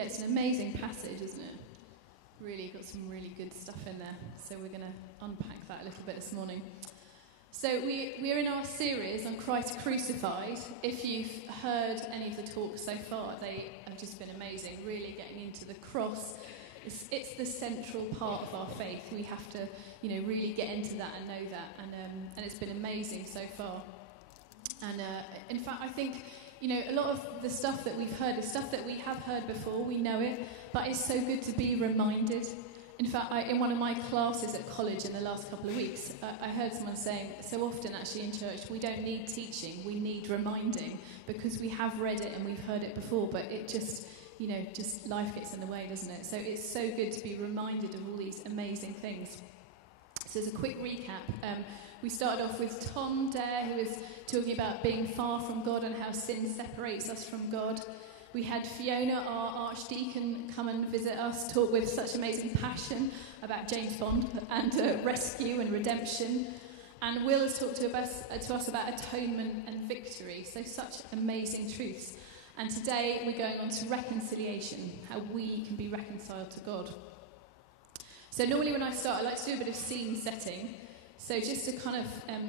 Yeah, it's an amazing passage, isn't it? Really got some really good stuff in there. So we're going to unpack that a little bit this morning. So we're in our series on Christ Crucified. If you've heard any of the talks so far, they have just been amazing. Really getting into the cross. It's the central part of our faith. We have to, really get into that and know that. And it's been amazing so far. And in fact, I think, a lot of the stuff that we've heard is stuff that we have heard before. We know it, but it's so good to be reminded. In fact, in one of my classes at college in the last couple of weeks, I heard someone saying, so often actually in church, we don't need teaching, we need reminding, because we have read it and we've heard it before, but it just, just life gets in the way, doesn't it? So it's so good to be reminded of all these amazing things. So as a quick recap, we started off with Tom Dare, who was talking about being far from God and how sin separates us from God. We had Fiona, our archdeacon, come and visit us, talk with such amazing passion about James Bond and rescue and redemption. And Will has talked to us about atonement and victory, so such amazing truths. And today we're going on to reconciliation, how we can be reconciled to God. So normally when I start, I like to do a bit of scene setting. So just to kind of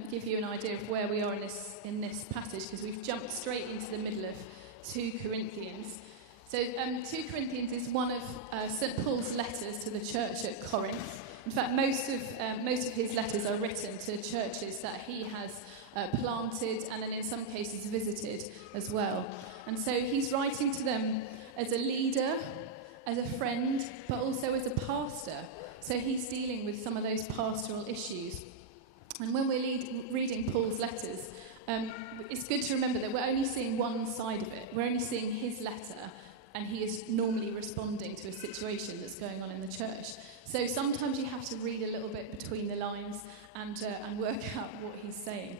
give you an idea of where we are in this passage, because we've jumped straight into the middle of 2 Corinthians. So 2 Corinthians is one of St. Paul's letters to the church at Corinth. In fact, most of his letters are written to churches that he has planted and then in some cases visited as well. And so he's writing to them as a leader, as a friend, but also as a pastor. So he's dealing with some of those pastoral issues. And when we're reading Paul's letters, it's good to remember that we're only seeing one side of it. We're only seeing his letter, and he is normally responding to a situation that's going on in the church. So sometimes you have to read a little bit between the lines and work out what he's saying.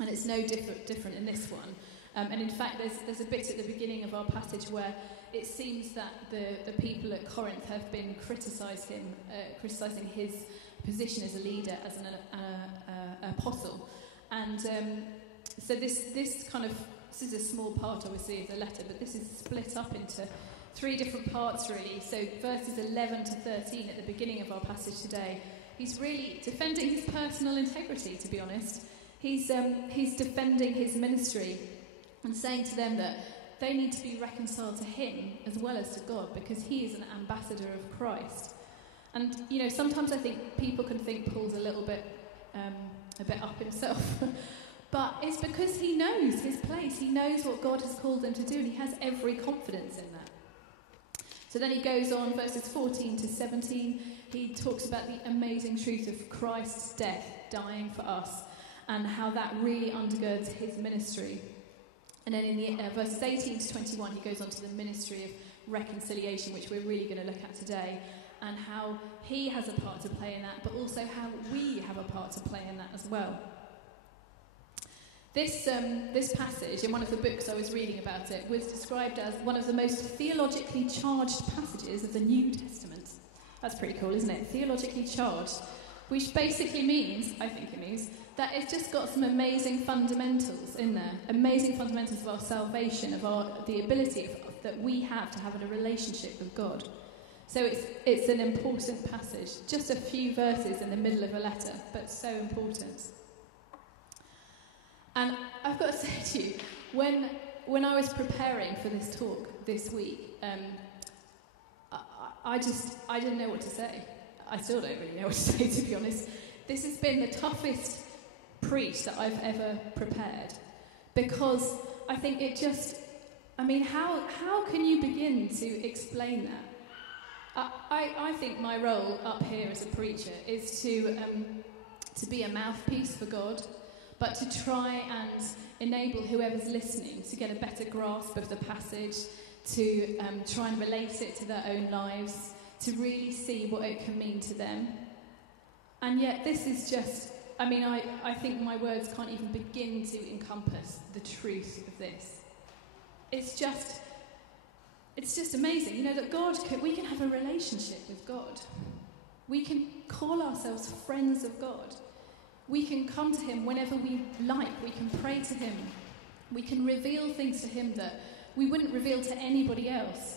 And it's no different in this one. And in fact, there's a bit at the beginning of our passage where it seems that the people at Corinth have been criticising his position as a leader, as an apostle. And so this is a small part, obviously, of the letter, but this is split up into 3 different parts, really. So verses 11 to 13 at the beginning of our passage today, he's really defending his personal integrity, to be honest. He's defending his ministry and saying to them that they need to be reconciled to him as well as to God, because he is an ambassador of Christ. And, sometimes I think people can think Paul's a little bit up himself. But it's because he knows his place. He knows what God has called him to do, and he has every confidence in that. So then he goes on, verses 14 to 17. He talks about the amazing truth of Christ's death, dying for us, and how that really undergirds his ministry. And then in the verses 18 to 21, he goes on to the ministry of reconciliation, which we're really going to look at today, and how he has a part to play in that, but also how we have a part to play in that as well. This passage, in one of the books I was reading about it, was described as one of the most theologically charged passages of the New Testament. That's pretty cool, isn't it? Theologically charged, which basically means, I think it means, that it's just got some amazing fundamentals in there, amazing fundamentals of our salvation, of the ability that we have to have a relationship with God. So it's an important passage, just a few verses in the middle of a letter, but so important. And I've got to say to you, when I was preparing for this talk this week, I didn't know what to say. I still don't really know what to say, to be honest. This has been the toughest preach that I've ever prepared, because I think how can you begin to explain that? I think my role up here as a preacher is to be a mouthpiece for God, but to try and enable whoever's listening to get a better grasp of the passage, to try and relate it to their own lives, to really see what it can mean to them. And yet this is just, I think my words can't even begin to encompass the truth of this. It's just amazing, that we can have a relationship with God. We can call ourselves friends of God. We can come to him whenever we like. We can pray to him. We can reveal things to him that we wouldn't reveal to anybody else.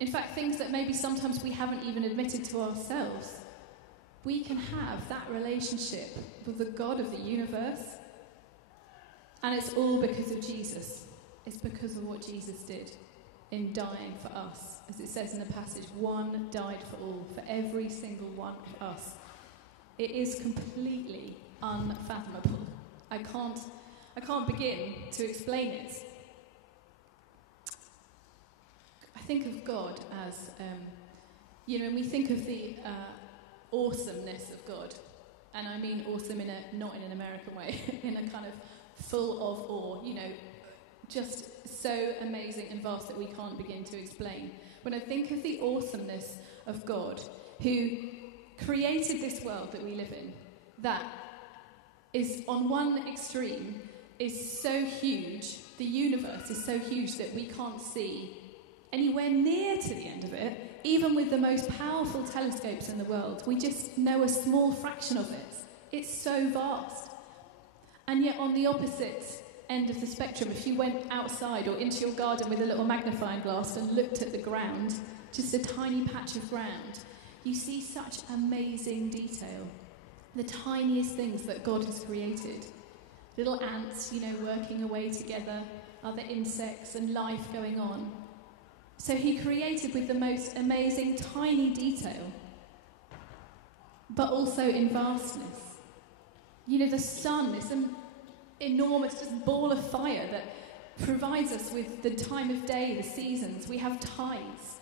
In fact, things that maybe sometimes we haven't even admitted to ourselves. We can have that relationship with the God of the universe. And it's all because of Jesus. It's because of what Jesus did in dying for us. As it says in the passage, one died for all, for every single one of us. It is completely unfathomable. I can't begin to explain it. I think of God as, when we think of the awesomeness of God, and I mean awesome not in an American way, in a kind of full of awe, just so amazing and vast that we can't begin to explain. When I think of the awesomeness of God, who created this world that we live in, that is on one extreme, is so huge, the universe is so huge that we can't see anywhere near to the end of it, even with the most powerful telescopes in the world. We just know a small fraction of it. It's so vast. And yet on the opposite end of the spectrum, if you went outside or into your garden with a little magnifying glass and looked at the ground, just a tiny patch of ground, you see such amazing detail. The tiniest things that God has created. Little ants, working away together, other insects and life going on. So he created with the most amazing tiny detail, but also in vastness. The sun, this enormous just ball of fire that provides us with the time of day, the seasons. We have tides.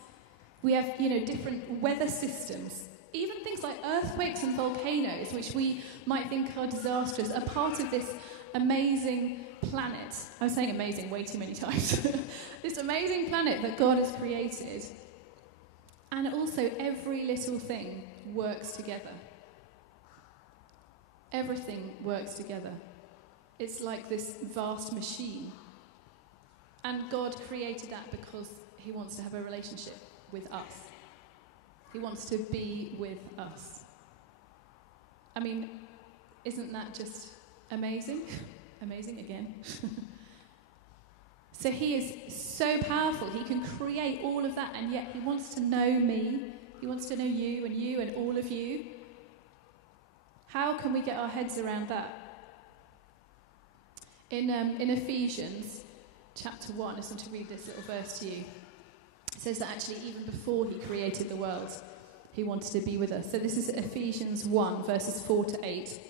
We have, different weather systems. Even things like earthquakes and volcanoes, which we might think are disastrous, are part of this amazing planet. I was saying amazing way too many times. This amazing planet that God has created. And also every little thing works together. Everything works together. It's like this vast machine. And God created that because he wants to have a relationship with us. He wants to be with us. I mean, isn't that just amazing? Amazing again. So he is so powerful. He can create all of that, and yet he wants to know me. He wants to know you and all of you. How can we get our heads around that? In Ephesians chapter 1, I just want to read this little verse to you. It says that actually even before he created the world, he wanted to be with us. So this is Ephesians 1, verses 4 to 8.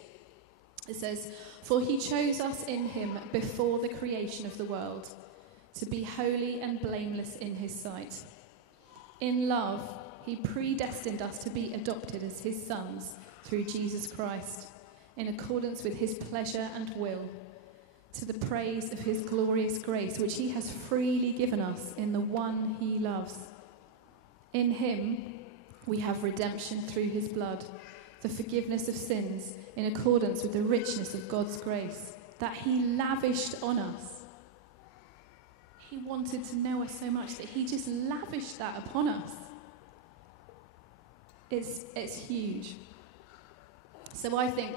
It says, "For he chose us in him before the creation of the world, to be holy and blameless in his sight. In love, he predestined us to be adopted as his sons through Jesus Christ, in accordance with his pleasure and will, to the praise of his glorious grace, which he has freely given us in the one he loves. In him we have redemption through his blood, the forgiveness of sins, in accordance with the richness of God's grace, that he lavished on us." He wanted to know us so much that he just lavished that upon us. It's huge. So I think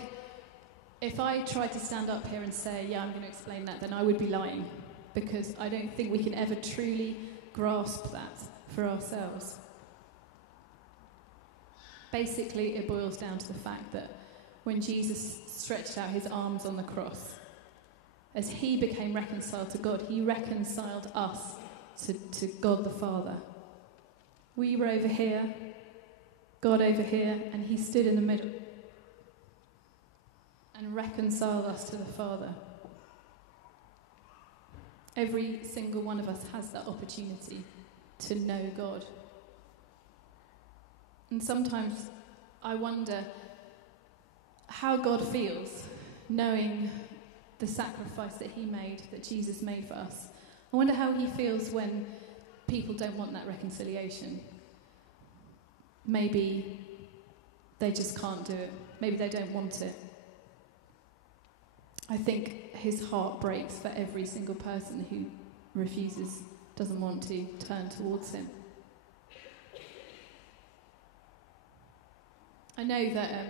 if I tried to stand up here and say, yeah, I'm going to explain that, then I would be lying, because I don't think we can ever truly grasp that for ourselves. Basically, it boils down to the fact that when Jesus stretched out his arms on the cross, as he became reconciled to God, he reconciled us to God the Father. We were over here, God over here, and he stood in the middle and reconciled us to the Father. Every single one of us has that opportunity to know God. And sometimes I wonder how God feels knowing the sacrifice that he made, that Jesus made for us. I wonder how he feels when people don't want that reconciliation. Maybe they just can't do it. Maybe they don't want it. I think his heart breaks for every single person who doesn't want to turn towards him. I know that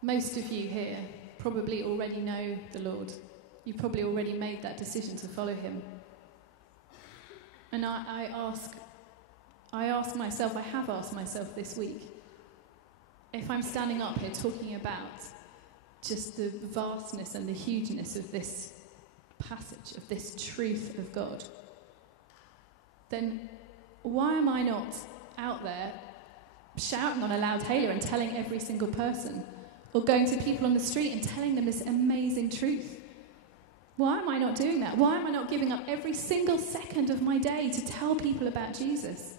most of you here probably already know the Lord. You've probably already made that decision to follow him. And I ask I have asked myself this week, if I'm standing up here talking about just the vastness and the hugeness of this passage, of this truth of God, then why am I not out there shouting on a loud hailer and telling every single person, or going to people on the street and telling them this amazing truth? Why am I not doing that? Why am I not giving up every single second of my day to tell people about Jesus?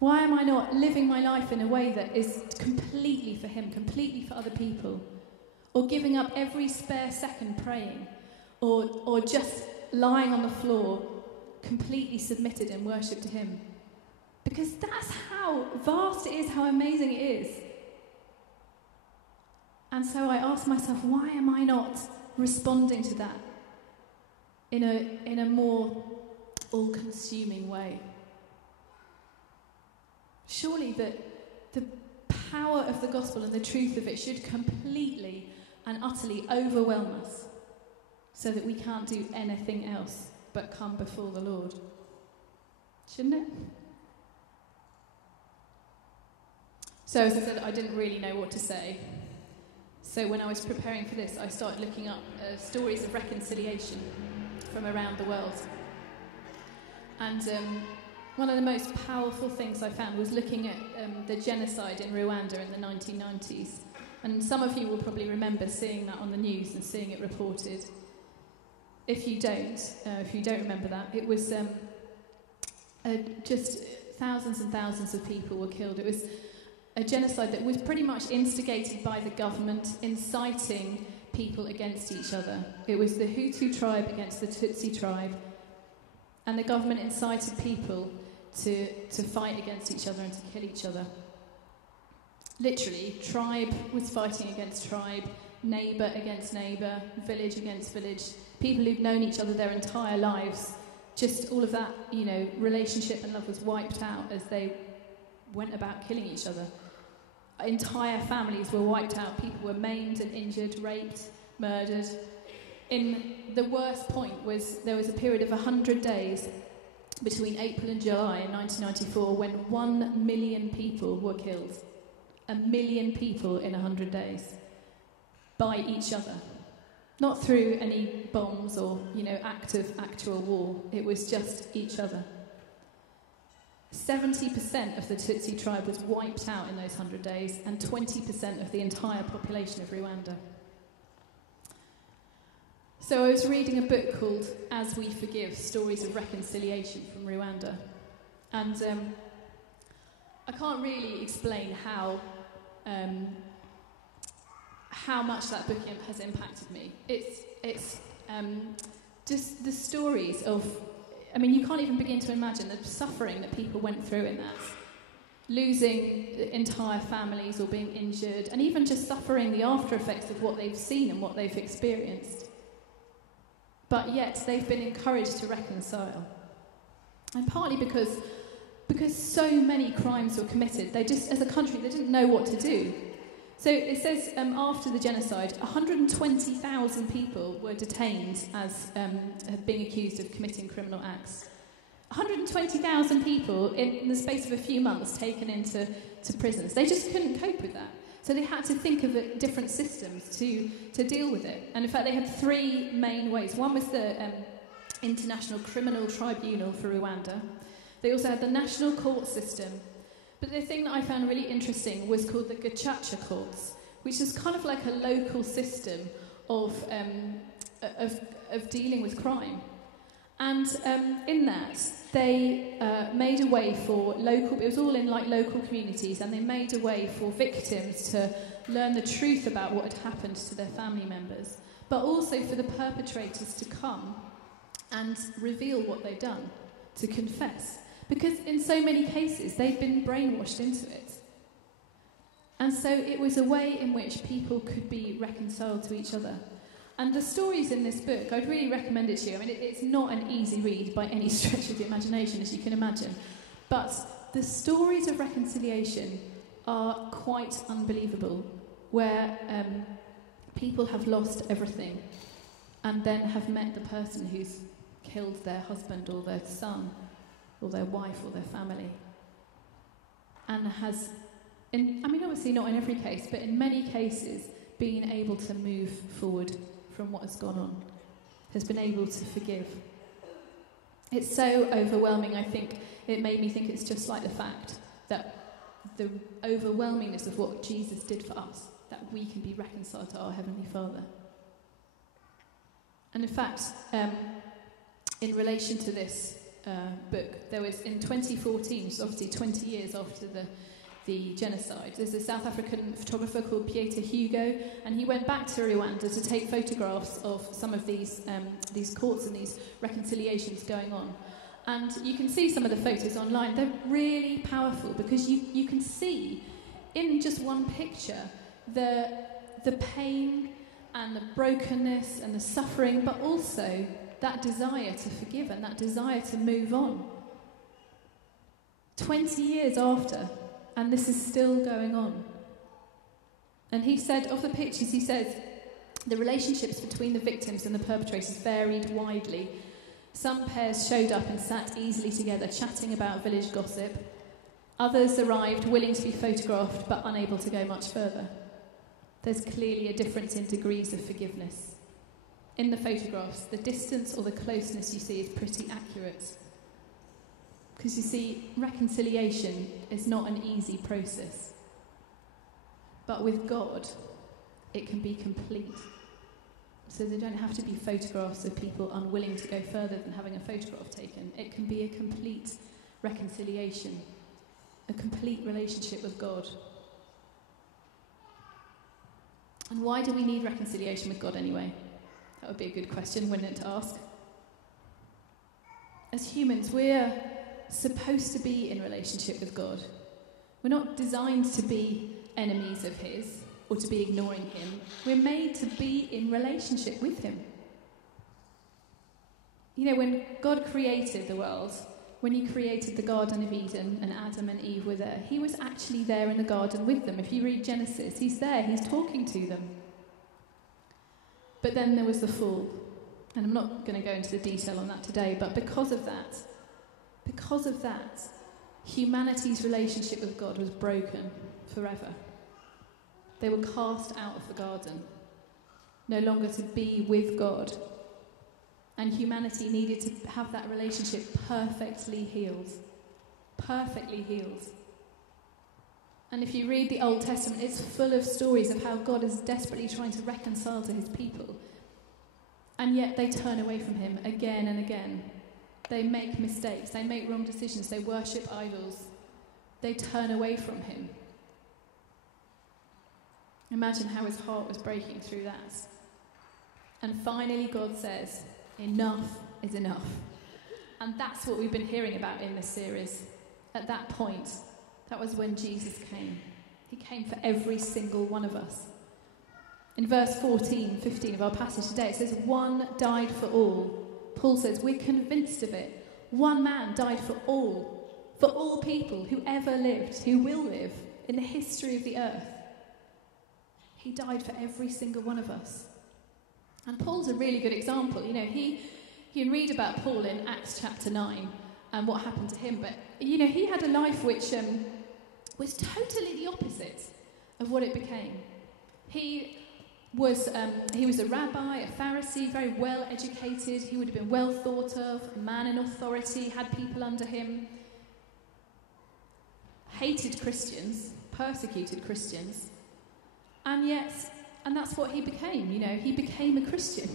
Why am I not living my life in a way that is completely for him, completely for other people? Or giving up every spare second praying? Or just lying on the floor, completely submitted in worship to him? Because that's how vast it is, how amazing it is. And so I ask myself, why am I not responding to that in a more all-consuming way? Surely the power of the gospel and the truth of it should completely and utterly overwhelm us so that we can't do anything else but come before the Lord. Shouldn't it? So as I said, I didn't really know what to say. So when I was preparing for this, I started looking up stories of reconciliation from around the world. And one of the most powerful things I found was looking at the genocide in Rwanda in the 1990s. And some of you will probably remember seeing that on the news and seeing it reported. If you don't remember that, it was just thousands and thousands of people were killed. It was a genocide that was pretty much instigated by the government, inciting people against each other. It was the Hutu tribe against the Tutsi tribe, and the government incited people to fight against each other and to kill each other. Literally, tribe was fighting against tribe, neighbour against neighbour, village against village, people who'd known each other their entire lives. Just all of that, relationship and love was wiped out as they went about killing each other. Entire families were wiped out. People were maimed and injured, raped, murdered. In the worst point was there was a period of 100 days between April and July in 1994 when 1 million people were killed. 1 million people in 100 days by each other. Not through any bombs or, active actual war. It was just each other. 70% of the Tutsi tribe was wiped out in those 100 days, and 20% of the entire population of Rwanda. So I was reading a book called As We Forgive, Stories of Reconciliation from Rwanda. And I can't really explain how much that book has impacted me. It's just the stories of, you can't even begin to imagine the suffering that people went through in that. Losing entire families or being injured, and even just suffering the after effects of what they've seen and what they've experienced. But yet they've been encouraged to reconcile. And partly because so many crimes were committed, as a country, they didn't know what to do. So it says after the genocide, 120,000 people were detained as being accused of committing criminal acts. 120,000 people in the space of a few months taken into prisons. They just couldn't cope with that. So they had to think of different systems to deal with it. And in fact, they had three main ways. One was the International Criminal Tribunal for Rwanda. They also had the national court system. But the thing that I found really interesting was called the Gacaca courts, which is kind of like a local system of dealing with crime. And in that, they made a way for it was all in local communities, and they made a way for victims to learn the truth about what had happened to their family members, but also for the perpetrators to come and reveal what they'd done, to confess. Because in so many cases, they'd been brainwashed into it. And so it was a way in which people could be reconciled to each other. And the stories in this book, I'd really recommend it to you. It's not an easy read by any stretch of the imagination, as you can imagine. But the stories of reconciliation are quite unbelievable, where people have lost everything and then have met the person who's killed their husband or their son or their wife or their family. And has, obviously not in every case, but in many cases, being able to move forward from what has gone on, has been able to forgive. It's so overwhelming, I think, it made me think it's just like the fact that the overwhelmingness of what Jesus did for us, that we can be reconciled to our Heavenly Father. And in fact, in relation to this book, there was in 2014, so obviously 20 years after the genocide, there's a South African photographer called Pieter Hugo, and he went back to Rwanda to take photographs of some of these courts and these reconciliations going on. And you can see some of the photos online. They're really powerful because you can see in just one picture the pain and the brokenness and the suffering, but also that desire to forgive and that desire to move on. 20 years after, and this is still going on. And he said, of the pictures, he says, the relationships between the victims and the perpetrators varied widely. Some pairs showed up and sat easily together, chatting about village gossip. Others arrived willing to be photographed, but unable to go much further. There's clearly a difference in degrees of forgiveness. In the photographs, the distance or the closeness you see is pretty accurate. Because you see, reconciliation is not an easy process. But with God, it can be complete. So there don't have to be photographs of people unwilling to go further than having a photograph taken. It can be a complete reconciliation, a complete relationship with God. And why do we need reconciliation with God anyway? That would be a good question, wouldn't it, to ask? As humans, we're supposed to be in relationship with God. We're not designed to be enemies of His or to be ignoring Him. We're made to be in relationship with Him. You know, when God created the world, when He created the Garden of Eden and Adam and Eve were there, He was actually there in the garden with them. If you read Genesis, He's there, He's talking to them. But then there was the fall. And I'm not going to go into the detail on that today, but because of that, humanity's relationship with God was broken forever. They were cast out of the garden, no longer to be with God. And humanity needed to have that relationship perfectly healed. Perfectly healed. And if you read the Old Testament, it's full of stories of how God is desperately trying to reconcile to His people. And yet they turn away from Him again and again. They make mistakes, they make wrong decisions, they worship idols. They turn away from Him. Imagine how His heart was breaking through that. And finally God says, enough is enough. And that's what we've been hearing about in this series. At that point, that was when Jesus came. He came for every single one of us. In verse 15 of our passage today, it says, one died for all. Paul says, we're convinced of it. One man died for all people who ever lived, who will live in the history of the earth. He died for every single one of us. And Paul's a really good example. You know, you can read about Paul in Acts chapter 9 and what happened to him. But, you know, he had a life which was totally the opposite of what it became. He was a rabbi, a Pharisee, very well educated. He would have been well thought of, a man in authority, had people under him. Hated Christians, persecuted Christians. And that's what he became, you know. He became a Christian.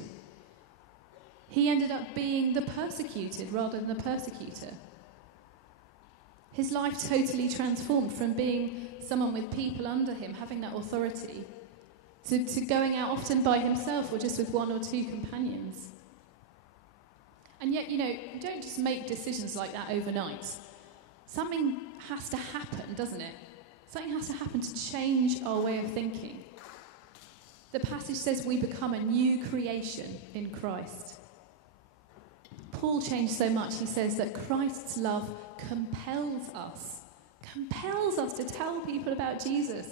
He ended up being the persecuted rather than the persecutor. His life totally transformed from being someone with people under him, having that authority, to going out often by himself or just with one or two companions. And yet, you know, you don't just make decisions like that overnight. Something has to happen, doesn't it? Something has to happen to change our way of thinking. The passage says we become a new creation in Christ. Paul changed so much, he says that Christ's love compels us to tell people about Jesus.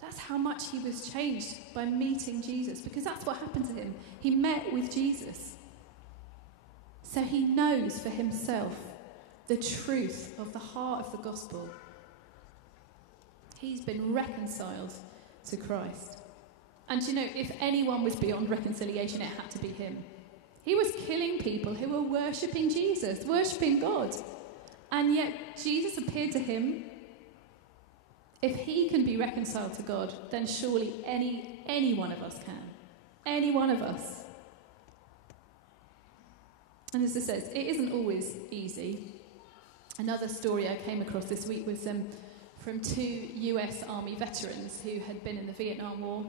That's how much he was changed by meeting Jesus, because that's what happened to him. He met with Jesus. So he knows for himself the truth of the heart of the gospel. He's been reconciled to Christ. And you know, if anyone was beyond reconciliation, it had to be him. He was killing people who were worshipping Jesus, worshipping God. And yet Jesus appeared to him. If he can be reconciled to God, then surely any one of us can. Any one of us. And as it says, it isn't always easy. Another story I came across this week was from 2 US Army veterans who had been in the Vietnam War.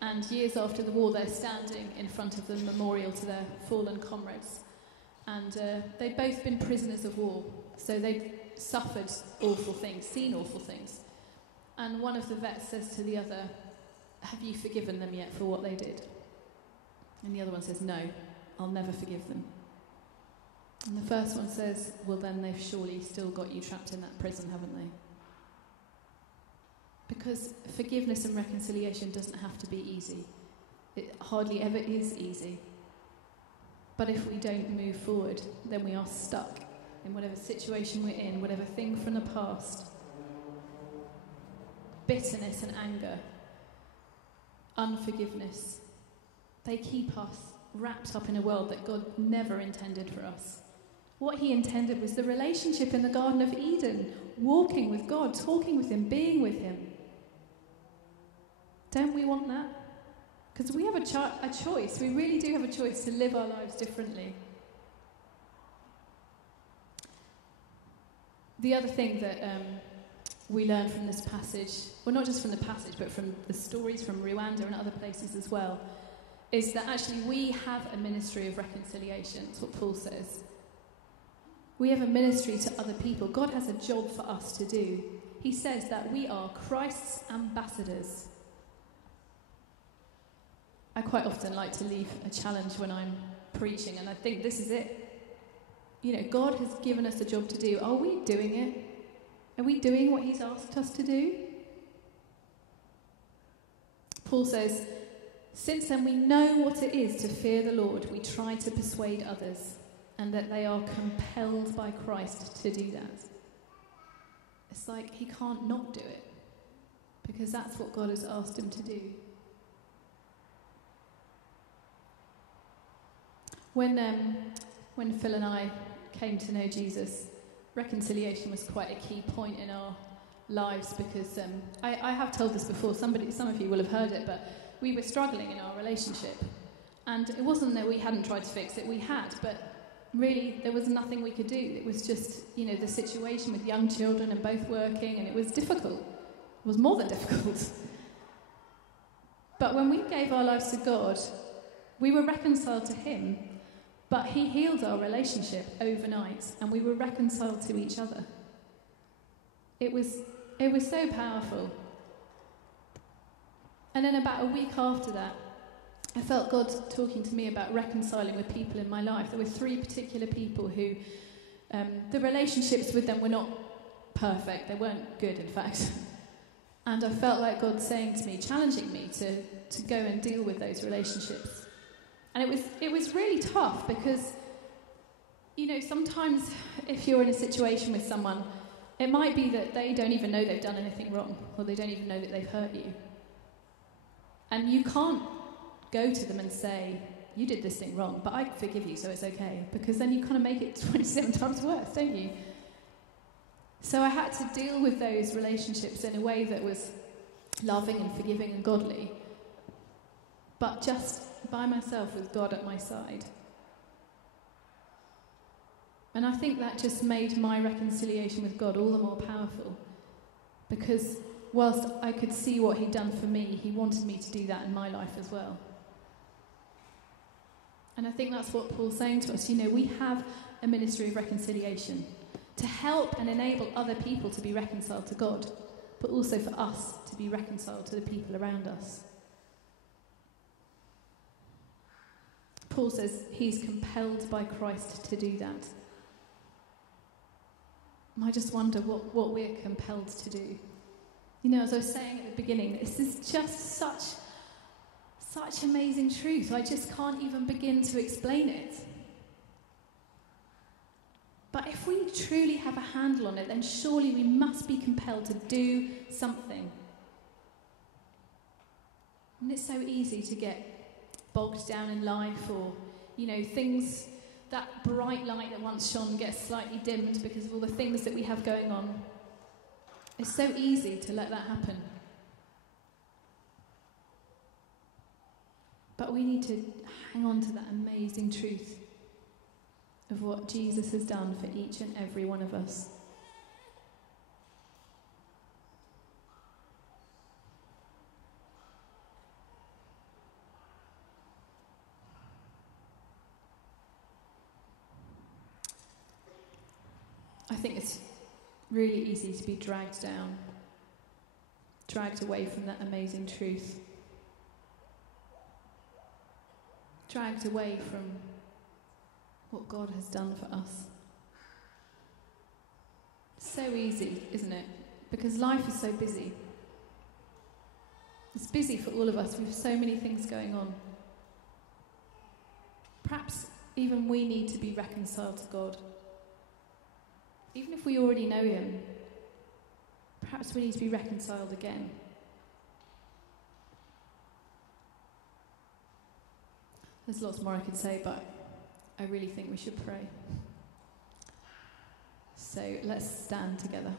And years after the war, they're standing in front of the memorial to their fallen comrades. And they'd both been prisoners of war. So they'd suffered awful things, seen awful things. And one of the vets says to the other, "Have you forgiven them yet for what they did?" And the other one says, "No, I'll never forgive them." And the first one says, "Well, then they've surely still got you trapped in that prison, haven't they?" Because forgiveness and reconciliation doesn't have to be easy. It hardly ever is easy. But if we don't move forward, then we are stuck in whatever situation we're in, whatever thing from the past. Bitterness and anger, unforgiveness, they keep us wrapped up in a world that God never intended for us. What he intended was the relationship in the Garden of Eden, walking with God, talking with him, being with him. Don't we want that? Because we have a choice. We really do have a choice to live our lives differently. The other thing that we learn from this passage, well, not just from the passage, but from the stories from Rwanda and other places as well, is that actually we have a ministry of reconciliation. That's what Paul says. We have a ministry to other people. God has a job for us to do. He says that we are Christ's ambassadors. I quite often like to leave a challenge when I'm preaching, and I think this is it. You know, God has given us a job to do. Are we doing it? Are we doing what he's asked us to do? Paul says, "Since then we know what it is to fear the Lord, we try to persuade others, and that they are compelled by Christ to do that." It's like he can't not do it, because that's what God has asked him to do. When Phil and I came to know Jesus, reconciliation was quite a key point in our lives, because I have told this before, some of you will have heard it, but we were struggling in our relationship. And it wasn't that we hadn't tried to fix it, we had, but really there was nothing we could do. It was just, you know, the situation with young children and both working, and it was difficult. It was more than difficult. But when we gave our lives to God, we were reconciled to him, but he healed our relationship overnight, and we were reconciled to each other. It was so powerful. And then about a week after that, I felt God talking to me about reconciling with people in my life. There were 3 particular people who, the relationships with them were not perfect. They weren't good, in fact. And I felt like God saying to me, challenging me to go and deal with those relationships. And it was really tough, because, you know, sometimes if you're in a situation with someone, it might be that they don't even know they've done anything wrong, or they don't even know that they've hurt you. And you can't go to them and say, "You did this thing wrong, but I forgive you, so it's okay," because then you kind of make it 27 times worse, don't you? So I had to deal with those relationships in a way that was loving and forgiving and godly, but just by myself with God at my side. And I think that just made my reconciliation with God all the more powerful, because whilst I could see what he'd done for me, he wanted me to do that in my life as well. And I think that's what Paul's saying to us. You know, we have a ministry of reconciliation to help and enable other people to be reconciled to God, but also for us to be reconciled to the people around us. Paul says he's compelled by Christ to do that. And I just wonder what we're compelled to do. You know, as I was saying at the beginning, this is just such amazing truth. I just can't even begin to explain it. But if we truly have a handle on it, then surely we must be compelled to do something. And it's so easy to get bogged down in life, or, things, that bright light that once shone gets slightly dimmed because of all the things that we have going on. It's so easy to let that happen. But we need to hang on to that amazing truth of what Jesus has done for each and every one of us. I think it's really easy to be dragged down, dragged away from that amazing truth, dragged away from what God has done for us. So easy, isn't it? Because life is so busy. It's busy for all of us. We have so many things going on. Perhaps even we need to be reconciled to God. Even if we already know him, perhaps we need to be reconciled again. There's lots more I could say, but I really think we should pray. So let's stand together.